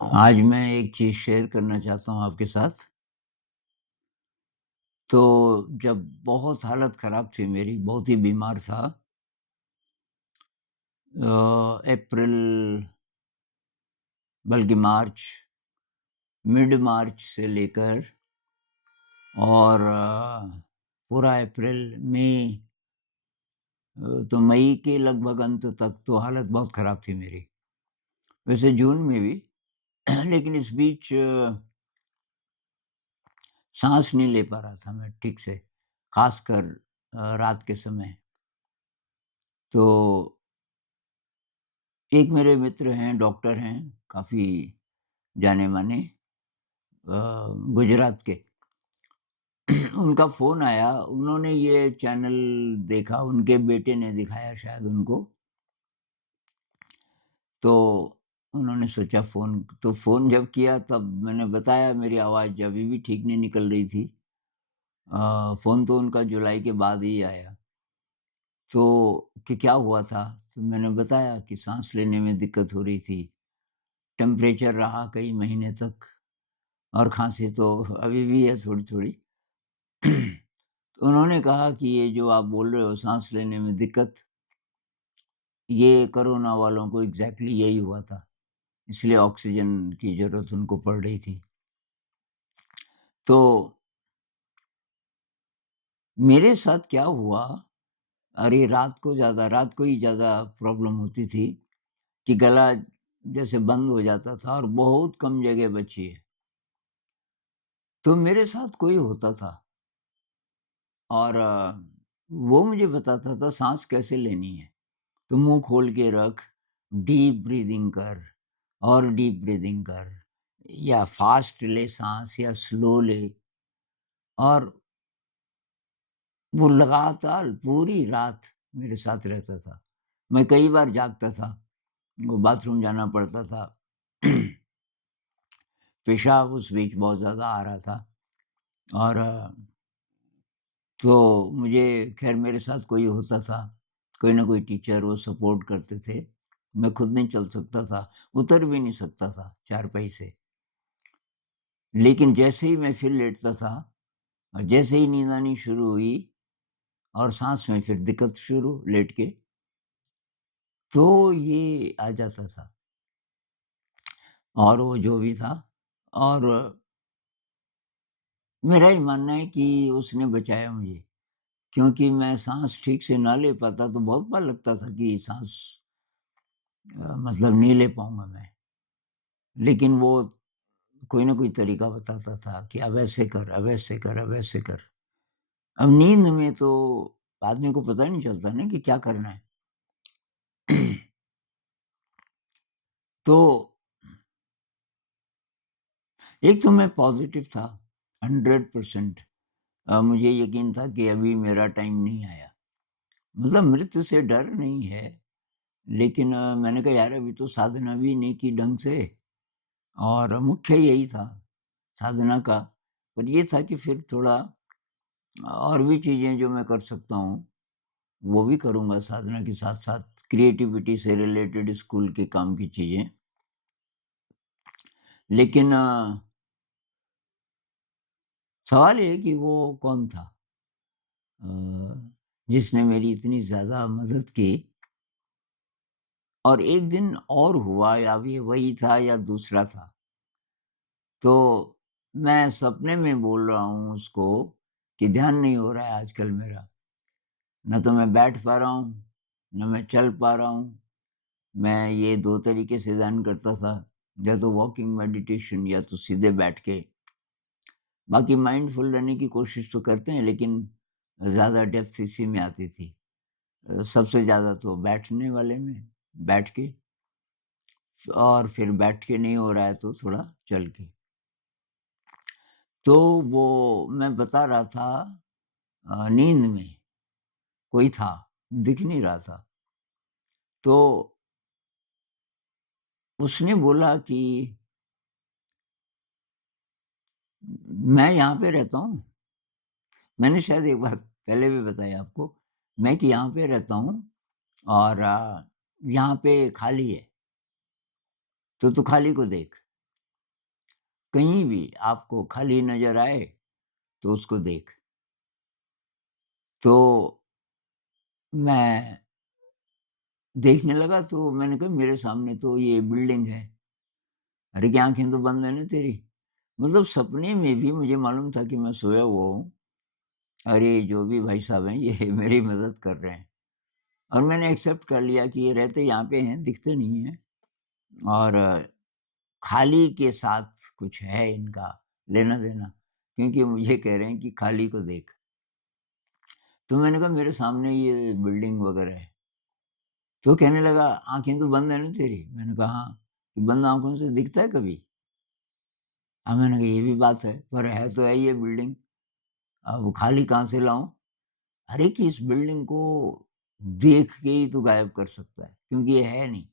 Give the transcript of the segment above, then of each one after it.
आज मैं एक चीज़ शेयर करना चाहता हूँ आपके साथ। तो जब बहुत हालत ख़राब थी मेरी, बहुत ही बीमार था। अप्रैल बल्कि मार्च, मिड मार्च से लेकर और पूरा अप्रैल, मई, तो मई के लगभग अंत तक तो हालत बहुत ख़राब थी मेरी। वैसे जून में भी लेकिन इस बीच साँस नहीं ले पा रहा था मैं ठीक से, ख़ासकर रात के समय। तो एक मेरे मित्र हैं, डॉक्टर हैं, काफ़ी जाने-माने, गुजरात के। उनका फ़ोन आया, उन्होंने ये चैनल देखा, उनके बेटे ने दिखाया शायद उनको, तो उन्होंने सोचा फ़ोन जब किया तब मैंने बताया मेरी आवाज़ अभी भी ठीक नहीं निकल रही थी। फ़ोन तो उनका जुलाई के बाद ही आया। तो कि क्या हुआ था? तो मैंने बताया कि साँस लेने में दिक्कत हो रही थी, टेम्परेचर रहा कई महीने तक और खाँसी तो अभी भी है थोड़ी-थोड़ी। तो उन्होंने कहा कि ये जो आप बोल रहे हो साँस लेने में दिक्कत, ये कोरोना वालों को एग्ज़ैक्टली यही हुआ था। इसलिए ऑक्सीजन की ज़रूरत उनको पड़ रही थी। तो मेरे साथ क्या हुआ, अरे रात को ही ज़्यादा प्रॉब्लम होती थी कि गला जैसे बंद हो जाता था और बहुत कम जगह बची है। तो मेरे साथ कोई होता था और वो मुझे बताता था साँस कैसे लेनी है। तो मुँह खोल के रख, डीप ब्रीथिंग कर और डीप ब्रीथिंग कर, या फ़ास्ट ले साँस या स्लो ले। और वो लगातार पूरी रात मेरे साथ रहता था। मैं कई बार जागता था, वो बाथरूम जाना पड़ता था। पेशाब उस बीच बहुत ज़्यादा आ रहा था और तो मुझे ख़ैर मेरे साथ कोई होता था, कोई ना कोई टीचर वो सपोर्ट करते थे। मैं खुद नहीं चल सकता था, उतर भी नहीं सकता था चारपाई से। लेकिन जैसे ही मैं फिर लेटता था और जैसे ही नींद आनी शुरू हुई और साँस में फिर दिक्कत शुरू लेट के, तो ये आ जाता था और वो जो भी था। और मेरा ये मानना है कि उसने बचाया मुझे, क्योंकि मैं साँस ठीक से ना ले पाता तो बहुत बार लगता था कि साँस मतलब नहीं ले पाऊँगा मैं। लेकिन वो कोई न कोई तरीका बताता था कि अब ऐसे कर, अब ऐसे कर, अब ऐसे कर। अब नींद में तो आदमी को पता नहीं चलता ना कि क्या करना है। तो एक तो मैं पॉज़िटिव था 100%। मुझे यकीन था कि अभी मेरा टाइम नहीं आया। मतलब मृत्यु से डर नहीं है, लेकिन मैंने कहा यार अभी तो साधना भी नहीं की ढंग से और मुख्य यही था साधना का। पर ये था कि फिर थोड़ा और भी चीज़ें जो मैं कर सकता हूँ, वो भी करूँगा साधना के साथ-साथ, क्रिएटिविटी से रिलेटेड स्कूल के काम की चीज़ें। लेकिन सवाल ये है कि वो कौन था अ, जिसने मेरी इतनी ज़्यादा मदद की। और एक दिन और हुआ या अभी वही था या दूसरा था। तो मैं सपने में बोल रहा हूँ उसको कि ध्यान नहीं हो रहा है आजकल मेरा। ना तो मैं बैठ पा रहा हूँ, ना मैं चल पा रहा हूँ। मैं ये 2 तरीके से ध्यान करता था, या तो वॉकिंग मेडिटेशन या तो सीधे बैठ के। बाकी माइंडफुल रहने की कोशिश तो करते हैं, लेकिन ज़्यादा डेप्थ इसी में आती थी। सबसे ज़्यादा तो बैठने वाले में, बैठ के, और फिर बैठ के नहीं हो रहा है तो थोड़ा चल के। तो वो मैं बता रहा था नींद में कोई था, दिख नहीं रहा था। तो उसने बोला कि मैं यहाँ पे रहता हूँ। मैंने शायद एक बार पहले भी बताया आपको, मैं कि यहाँ पे रहता हूँ और यहाँ पे खाली है, तो तू खाली को देख। कहीं भी आपको खाली नज़र आए, तो उसको देख। तो मैं देखने लगा तो मैंने कहा मेरे सामने तो ये बिल्डिंग है। अरे! क्या आँखें तो बंद है ना तेरी? मतलब सपने में भी मुझे मालूम था कि मैं सोया हुआ हूँ और ये जो भी भाई साहब हैं ये मेरी मदद कर रहे हैं। और मैंने एक्सेप्ट कर लिया कि ये रहते यहाँ पे हैं, दिखते नहीं हैं और खाली के साथ कुछ है इनका लेना-देना, क्योंकि मुझे कह रहे हैं कि खाली को देख। तो मैंने कहा मेरे सामने ये बिल्डिंग वगैरह है। तो कहने लगा आँखें तो बंद है ना तेरी? मैंने कहा हाँ। कि बंद आँखों से दिखता है कभी? मैंने कहा ये भी बात है, पर है तो है ये बिल्डिंग, अब खाली कहाँ से लाऊँ? अरे! कि इस बिल्डिंग को देख के ही तू गायब कर सकता है, क्योंकि ये है नहीं।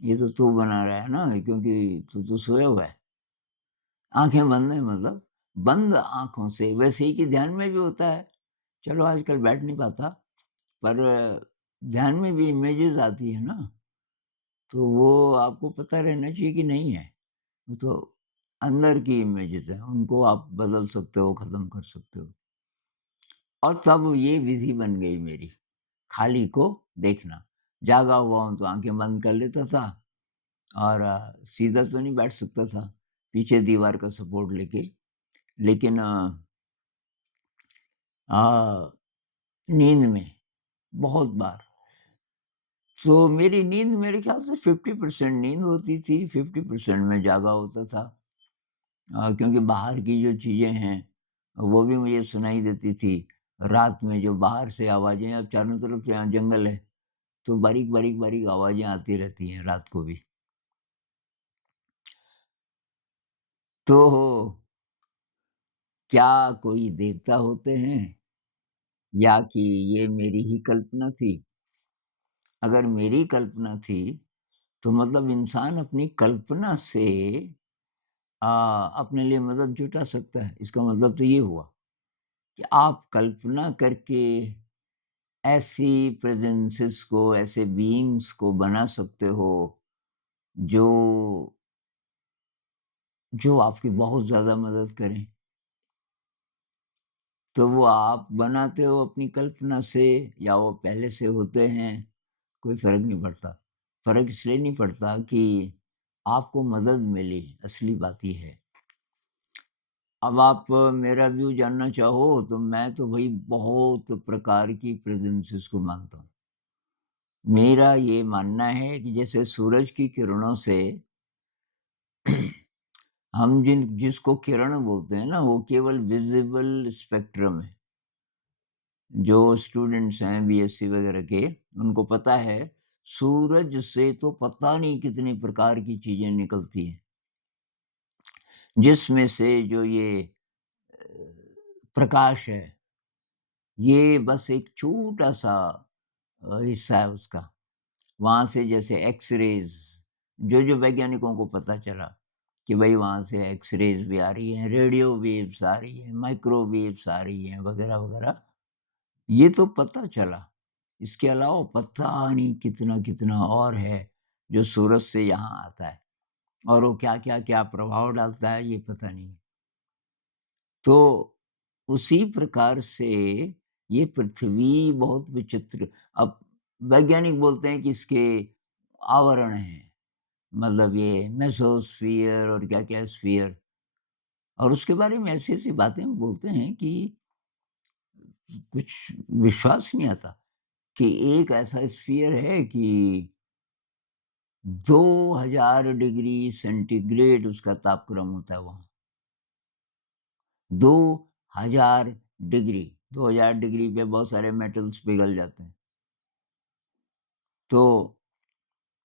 ये तो तू बना रहा है ना, क्योंकि तू तो सोया हुआ है। आँखें बंद हैं मतलब बंद आँखों से वैसे ही कि ध्यान में भी होता है। चलो आजकल बैठ नहीं पाता, पर ध्यान में भी इमेजेस आती है ना, तो वो आपको पता रहना चाहिए कि नहीं है। वो तो अंदर की इमेजेस हैं, उनको आप बदल सकते हो, ख़त्म कर सकते हो। और तब ये विधि बन गई मेरी, खाली को देखना। जागा हुआ हूँ तो आँखें बंद कर लेता था और सीधा तो नहीं बैठ सकता था, पीछे दीवार का सपोर्ट लेके। लेकिन नींद में बहुत बार। तो मेरी नींद मेरे ख़्याल से 50% नींद होती थी, 50% मैं जागा होता था। क्योंकि बाहर की जो चीज़ें हैं, वो भी मुझे सुनाई देती थी। रात में जो बाहर से आवाज़ें अब चारों तरफ यहाँ जंगल है, तो बारीक आवाज़ें आती रहती हैं रात को भी। तो क्या कोई देवता होते हैं या कि ये मेरी ही कल्पना थी? अगर मेरी कल्पना थी, तो मतलब इंसान अपनी कल्पना से अपने लिए मदद जुटा सकता है। इसका मतलब तो ये हुआ कि आप कल्पना करके ऐसी प्रेज़ेंसेस को, ऐसे बीइंग्स को बना सकते हो, जो जो आपकी बहुत ज़्यादा मदद करें। तो वो आप बनाते हो अपनी कल्पना से या वो पहले से होते हैं, कोई फ़र्क नहीं पड़ता। फ़र्क इसलिए नहीं पड़ता कि आपको मदद मिली, असली बात ये है। अब आप मेरा व्यू जानना चाहो तो मैं तो भई बहुत प्रकार की प्रेज़ेंसेस को मानता हूँ। मेरा ये मानना है कि जैसे सूरज की किरणों से हम जिसको किरण बोलते हैं ना, वो केवल विज़िबल स्पेक्ट्रम है। जो स्टूडेंट्स हैं बीएससी वगैरह के, उनको पता है, सूरज से तो पता नहीं कितनी प्रकार की चीज़ें निकलती हैं, जिसमें से जो ये प्रकाश है, ये बस एक छोटा-सा हिस्सा है उसका। वहाँ से जैसे एक्स-रेज़ जो वैज्ञानिकों को पता चला कि भई वहाँ से एक्स-रेज़ भी आ रही हैं, रेडियो वेव्स आ रही हैं, माइक्रोवेव्स आ रही हैं, वगैरह-वगैरह। ये तो पता चला। इसके अलावा पता नहीं कितना-कितना और है, जो सूरज से यहाँ आता है और वो क्या प्रभाव डालता है, ये पता नहीं। तो उसी प्रकार से ये पृथ्वी बहुत विचित्र। अब वैज्ञानिक बोलते हैं कि इसके आवरण हैं, मतलब ये मेसोस्फियर और क्या-क्या स्फियर, और उसके बारे में ऐसी-ऐसी बातें बोलते हैं कि कुछ विश्वास नहीं आता कि एक ऐसा स्फियर है कि 2000 डिग्री सेंटीग्रेड उसका तापक्रम होता है वहाँ। 2000 डिग्री, 2000 डिग्री पे बहुत सारे मेटल्स पिघल जाते हैं। तो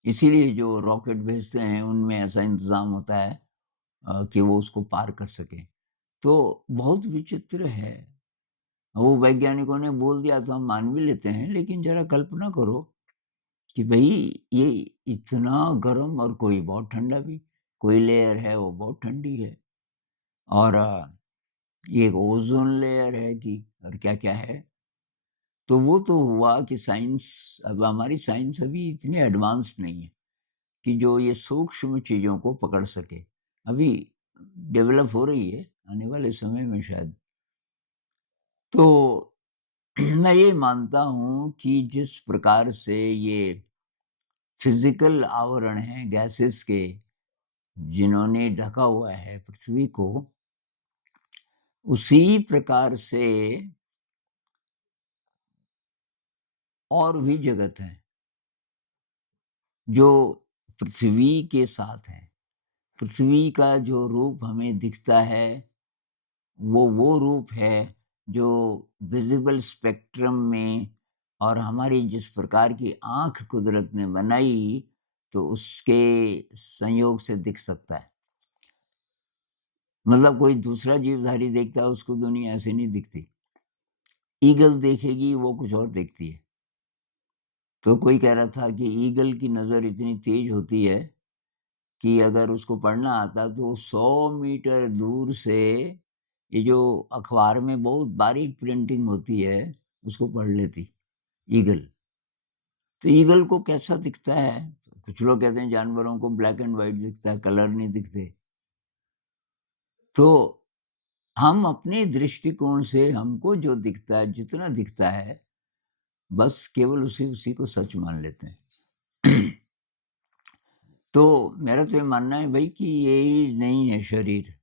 इसीलिए जो रॉकेट भेजते हैं उनमें ऐसा इंतज़ाम होता है कि वो उसको पार कर सकें। तो बहुत विचित्र है। वो वैज्ञानिकों ने बोल दिया तो हम मान भी लेते हैं, लेकिन ज़रा कल्पना करो कि भई ये इतना गर्म और कोई बहुत ठंडा भी, कोई लेयर है वो बहुत ठंडी है और ये एक ओज़ोन लेयर है कि और क्या-क्या है। तो वो तो हुआ कि साइंस, अब हमारी साइंस अभी इतनी एडवांस्ड नहीं है कि जो ये सूक्ष्म चीज़ों को पकड़ सके। अभी डेवलप हो रही है, आने वाले समय में शायद। तो मैं ये मानता हूँ कि जिस प्रकार से ये फ़िज़िकल आवरण हैं गैसेस के, जिन्होंने ढका हुआ है पृथ्वी को, उसी प्रकार से और भी जगत हैं, जो पृथ्वी के साथ हैं। पृथ्वी का जो रूप हमें दिखता है, वो रूप है जो विज़िबल स्पेक्ट्रम में और हमारी जिस प्रकार की आँख कुदरत ने बनाई, तो उसके संयोग से दिख सकता है। मतलब कोई दूसरा जीवधारी देखता है, उसको दुनिया ऐसे नहीं दिखती। ईगल देखेगी, वो कुछ और देखती है। तो कोई कह रहा था कि ईगल की नज़र इतनी तेज़ होती है कि अगर उसको पढ़ना आता तो 100 मीटर दूर से ये जो अखबार में बहुत बारीक प्रिंटिंग होती है, उसको पढ़ लेती, ईगल। तो ईगल को कैसा दिखता है? कुछ लोग कहते हैं जानवरों को ब्लैक एंड व्हाइट दिखता है, कलर नहीं दिखते। तो हम अपने दृष्टिकोण से हमको जो दिखता है, जितना दिखता है, बस केवल उसी को सच मान लेते हैं। तो मेरा तो ये मानना है भई कि यही नहीं है शरीर।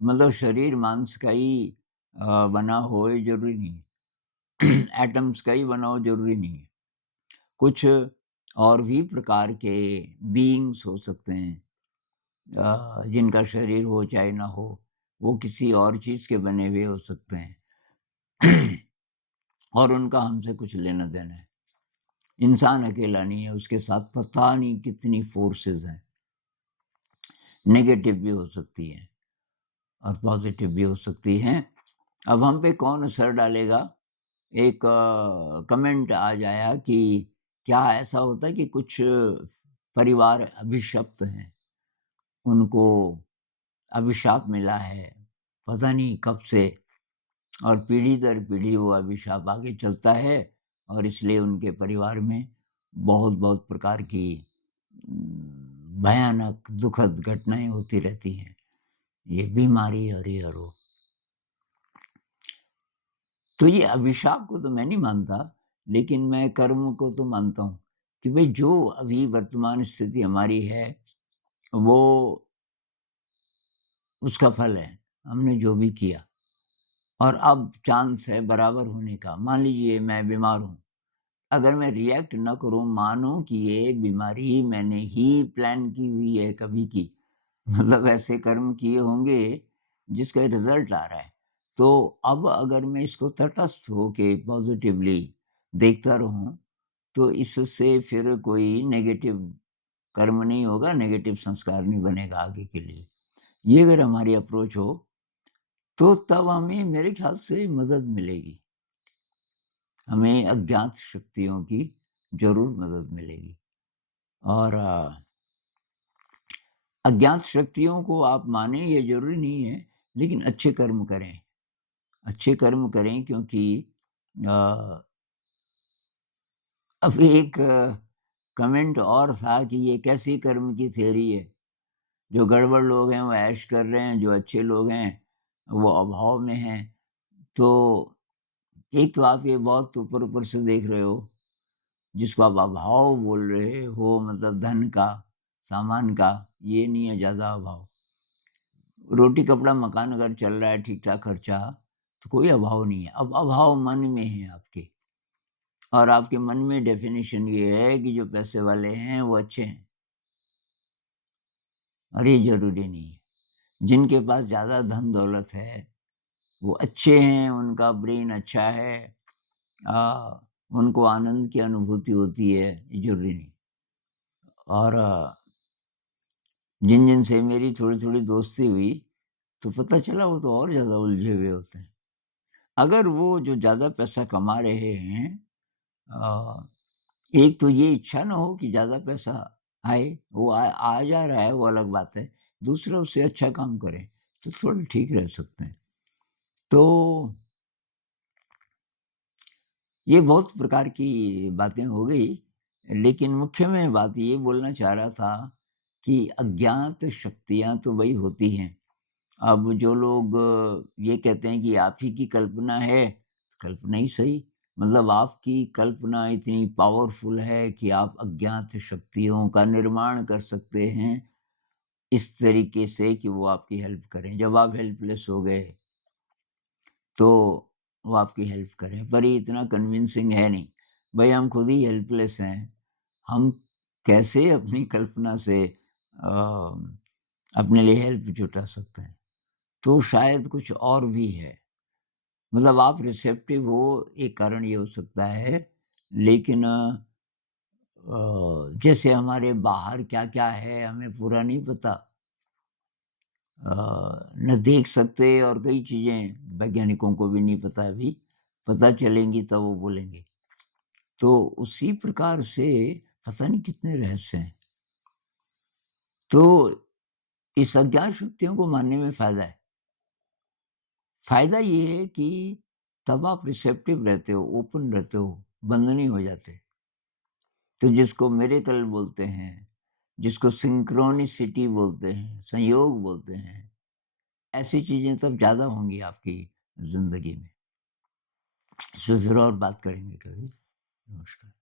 मतलब शरीर मांस का ही बना हो ये ज़रूरी नहीं है। एटम्स का ही बना हो ज़रूरी नहीं है। कुछ और भी प्रकार के बीइंग्स हो सकते हैं, जिनका शरीर हो चाहे ना हो, वो किसी और चीज़ के बने हुए हो सकते हैं। और उनका हमसे कुछ लेना-देना है। इंसान अकेला नहीं है, उसके साथ पता नहीं कितनी फ़ोर्सेस हैं। नेगेटिव भी हो सकती हैं और पॉज़िटिव भी हो सकती हैं। अब हम पे कौन असर डालेगा? एक कमेंट आज आया कि क्या ऐसा होता है कि कुछ परिवार अभिशप्त हैं, उनको अभिशाप मिला है, पता नहीं कब से, और पीढ़ी दर पीढ़ी वो अभिशाप आगे चलता है और इसलिए उनके परिवार में बहुत-बहुत प्रकार की भयानक दुखद घटनाएँ होती रहती हैं। ये बीमारी और ये और वो। तो ये अभिशाप को तो मैं नहीं मानता, लेकिन मैं कर्म को तो मानता हूँ कि भई जो अभी वर्तमान स्थिति हमारी है, वो उसका फल है, हमने जो भी किया। और अब चांस है बराबर होने का। मान लीजिए मैं बीमार हूँ, अगर मैं रिएक्ट ना करूँ, मानूँ कि ये बीमारी मैंने ही प्लान की हुई है कभी की, मतलब ऐसे कर्म किए होंगे जिसका रिज़ल्ट आ रहा है। तो अब अगर मैं इसको तटस्थ होके पॉज़िटिवली देखता रहूँ, तो इससे फिर कोई नेगेटिव कर्म नहीं होगा, नेगेटिव संस्कार नहीं बनेगा आगे के लिए। ये अगर हमारी अप्रोच हो, तो तब हमें मेरे ख़्याल से मदद मिलेगी। हमें अज्ञात शक्तियों की ज़रूर मदद मिलेगी। और अज्ञात शक्तियों को आप मानें ये ज़रूरी नहीं है, लेकिन अच्छे कर्म करें। अच्छे कर्म करें क्योंकि अ, अब एक कमेंट और था कि ये कैसी कर्म की थ्योरी है? जो गड़बड़ लोग हैं वो ऐश कर रहे हैं, जो अच्छे लोग हैं वो अभाव में हैं। तो एक तो आप ये बहुत ऊपर-ऊपर से देख रहे हो, जिसको आप अभाव बोल रहे हो मतलब धन का, सामान का, ये नहीं है ज़्यादा अभाव। रोटी, कपड़ा, मकान अगर चल रहा है ठीक-ठाक खर्चा, तो कोई अभाव नहीं है। अब अभाव मन में है आपके, और आपके मन में डेफ़िनिशन ये है कि जो पैसे वाले हैं वो अच्छे हैं, और ये ज़रूरी नहीं है। जिनके पास ज़्यादा धन-दौलत है, वो अच्छे हैं, उनका ब्रेन अच्छा है, उनको आनंद की अनुभूति होती है, ये ज़रूरी नहीं। और जिन-जिन से मेरी थोड़ी-थोड़ी दोस्ती हुई, तो पता चला वो तो और ज़्यादा उलझे हुए होते हैं। अगर वो जो ज़्यादा पैसा कमा रहे हैं, अ, एक तो ये इच्छा ना हो कि ज़्यादा पैसा आए, वो आ जा रहा है वो अलग बात है। दूसरा उससे अच्छा काम करें, तो थोड़ा ठीक रह सकते हैं। तो ये बहुत प्रकार की बातें हो गई, लेकिन मुख्य मैं बात ये बोलना चाह रहा था कि अज्ञात शक्तियाँ तो वही होती हैं अब जो लोग ये कहते हैं कि आप ही की कल्पना है, कल्पना ही सही। मतलब आपकी कल्पना इतनी पावरफुल है कि आप अज्ञात शक्तियों का निर्माण कर सकते हैं, इस तरीके से कि वो आपकी हेल्प करें। जब आप हेल्पलेस हो गए, तो वो आपकी हेल्प करें, पर ये इतना कन्विंसिंग है नहीं। भई हम खुद ही हेल्पलेस हैं, हम कैसे अपनी कल्पना से अपने लिए हेल्प जुटा सकते हैं? तो शायद कुछ और भी है। मतलब आप रिसेप्टिव हो, एक कारण ये हो सकता है, लेकिन जैसे हमारे बाहर क्या-क्या है हमें पूरा नहीं पता। अ, न देख सकते और कई चीज़ें वैज्ञानिकों को भी नहीं पता अभी, पता चलेंगी तब वो बोलेंगे। तो उसी प्रकार से पता नहीं कितने रहस्य हैं। तो इस अज्ञात शक्तियों को मानने में फ़ायदा है। फ़ायदा ये है कि तब आप रिसेप्टिव रहते हो, ओपन रहते हो, बंद नहीं हो जाते। तो जिसको मिरेकल बोलते हैं, जिसको सिंक्रोनिसिटी बोलते हैं, संयोग बोलते हैं, ऐसी चीज़ें तब ज़्यादा होंगी आपकी ज़िंदगी में। इसपे फिर और बात करेंगे कभी। नमस्कार।